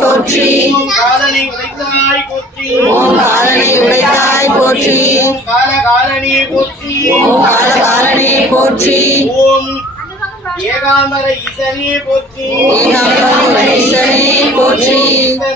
போற்றி காலனை உடைத்தாய் போற்றி ஓம் காலனை உடைத்தாய் போற்றி ஓம் காலகாலனே போற்றி ஓம் காலகாலனே போற்றி ஓம் ஏகாம்பர ஈசனே போற்றி ஏகாம்பர ஈசனே போற்றி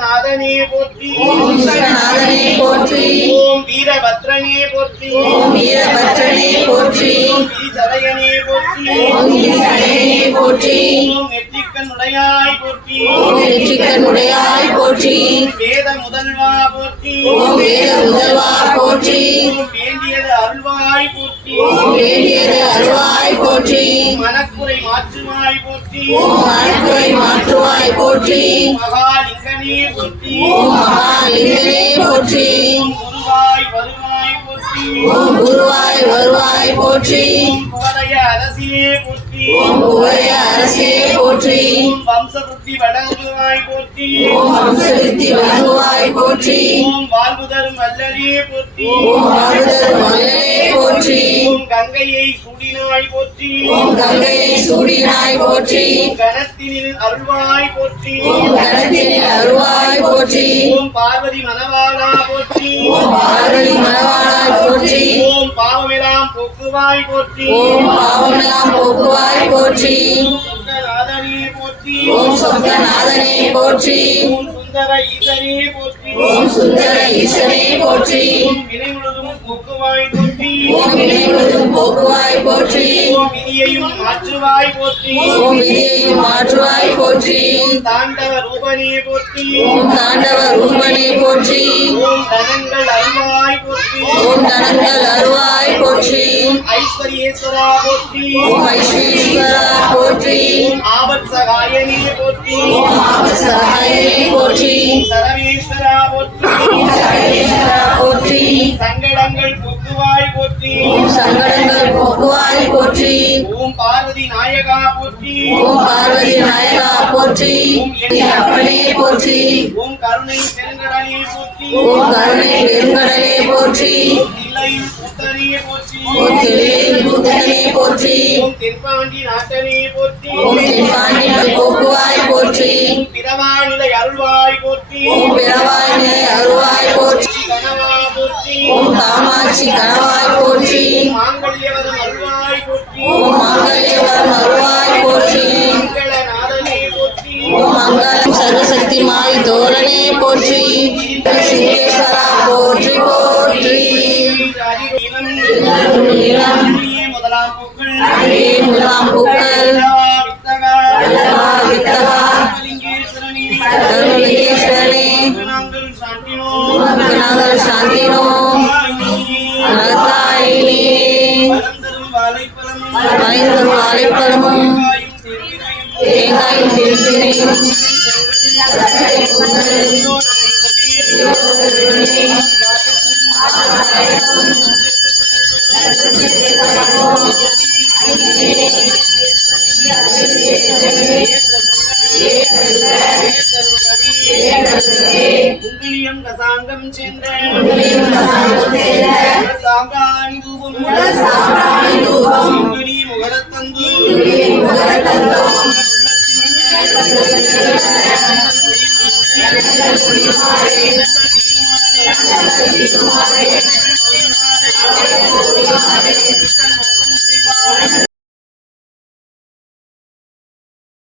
நாதனே போற்றி ஓம் நாதனே போற்றி ஓம் வீரபத்ரனே போற்றி ஓம் வீரபத்ரனே போற்றி ஓம் வீரதயனே போற்றி ஓம் வீரதயனே போற்றி ஓம் நெற்றிக்கண்ணுடையாய் போற்றி ஓம் நெற்றிக்கண்ணுடையாய் போற்றி வேத முதல்வா போற்றி ஓம் வேத முதல்வா போற்றி ஓம் வேண்டியது அருள்வாய் போற்றி ஓம் வேண்டியது அருள்வாய் போற்றி மனக்குறை மாற்றுவாய் போற்றி ஓம் மனக்குறை மாற்றுவாய் போற்றி மகாலிங்கனே போற்றி ஓம் மகாலிங்கனே போற்றி ஓம் குருவாய் வருவாய் போற்றி ஓம் குருவாய் வருவாய் போற்றி ஓம் புகழைய அரசியே போற்றி ஓம் புகழைய அரசே போற்றி ஓம் வம்சபுத்தி வழங்குவாய் போற்றி ஓம் வம்சபுத்தி வழங்குவாய் போற்றி ஓம் வாழ்வுதரும் வல்லரே போற்றி ஓம் வாழ்வுதரும் வல்லரே போற்றி ஓம் கங்கையை சூடினாய் போற்றி ஓம் கங்கையை சூடினாய் போற்றி கணத்தினில் அருள்வாய் போற்றி ஓம் கணத்தினில் அருள்வாய் போற்றி ஓம் பார்வதி மணவாளா போற்றி ஓம் பார்வதி மணவாளா போற்றி ஓம் பாவமெல்லாம் போக்குவாய் போற்றி ஓம் பாவமெல்லாம் போக்குவாய் போற்றி ஓம் சொர்க்கநாதனே போற்றி ஓம் சொர்க்கநாதனே போற்றி ஓம் சுந்தர ஈசனே போற்றி ஓம் சுந்தர ஈசனே போற்றி ஓம் வினை முழுதும் போக்குவாய் போற்றி ஓம் வினை முழுதும் போக்குவாய் போற்றி ஓம் விதியையும் மாற்றுவாய் போற்றி ஓம் விதியையும் மாற்றுவாய் போற்றி ஓம் தாண்டவ ரூபனே போற்றி ஓம் தாண்டவ ரூபனே போற்றி ஓம் தனங்கள் அருள்வாய் போற்றி ஓம் தனங்கள் அருள்வாய் போற்றி ஓம் ஐஸ்வர்யேஸ்வரா போற்றி ஓம் ஐஸ்வர்யேஸ்வரா போற்றி ஓம் ஆபத் சகாயனே போற்றி ஓம் ஆபத் சகாயனே போற்றி ஓம் சரவேஸ்வரா போற்றி ஓம் சரவேஸ்வரா போற்றி சங்கடங்கள் போக்குவாய் போற்றி ஓம் சங்கடங்கள் போக்குவாய் போற்றி. ஓம் பார்வதி நாயகா போற்றி. ஓம் பார்வதி நாயகா போற்றி. ஓம் என் அப்பனே போற்றி. ஓம் கருணை பெருங்கடலே போற்றி. ஓம் கருணை பெருங்கடலே போற்றி. ஓம் தில்லையில் கூத்தனே போற்றி. ஓம் தில்லையில் கூத்தனே போற்றி. ஓம் தென்பாண்டி நாட்டனே போற்றி. ஓம் தென்பாண்டி போக்குவாய் போற்றி. ஓம் பிறவாநிலை அருள்வாய் போற்றி. ஓம் பிறவாய் அருள்வாய் போற்றி. கணவா போற்றி. ஓம் காமாட்சி கணவாய் போற்றி. ஓம் மாங்கல்யவரம் அருள்வாய் போற்றி. ஓம் மாங்கல்யவரம் அருள்வாய் போற்றி. மங்களநாதனே போற்றி. ஓம் மங்களம் சர்வசக்தி மாய் தோரணே போற்றி. சிங்கேஸ்வரா போற்றி போற்றி. நீலம் முதலாம் பூக்கள் முதலாம் பூக்கள் அல்லவா வித்தகா கருணலிங்கேஸ்வரனே நாங்கள் சாந்தினோ உனக்கு நாங்கள் சாந்தினோம். அழகாயினே பலந்தரும் வாழைப்பழமும் பயந்தரும் வாழைப்பழமும் தேங்காயும் திருப்பினையும் குங்குளியம் கசாங்கம் சென்ற சாங்காணி தூபம் குங்குளி முகரத்தந்து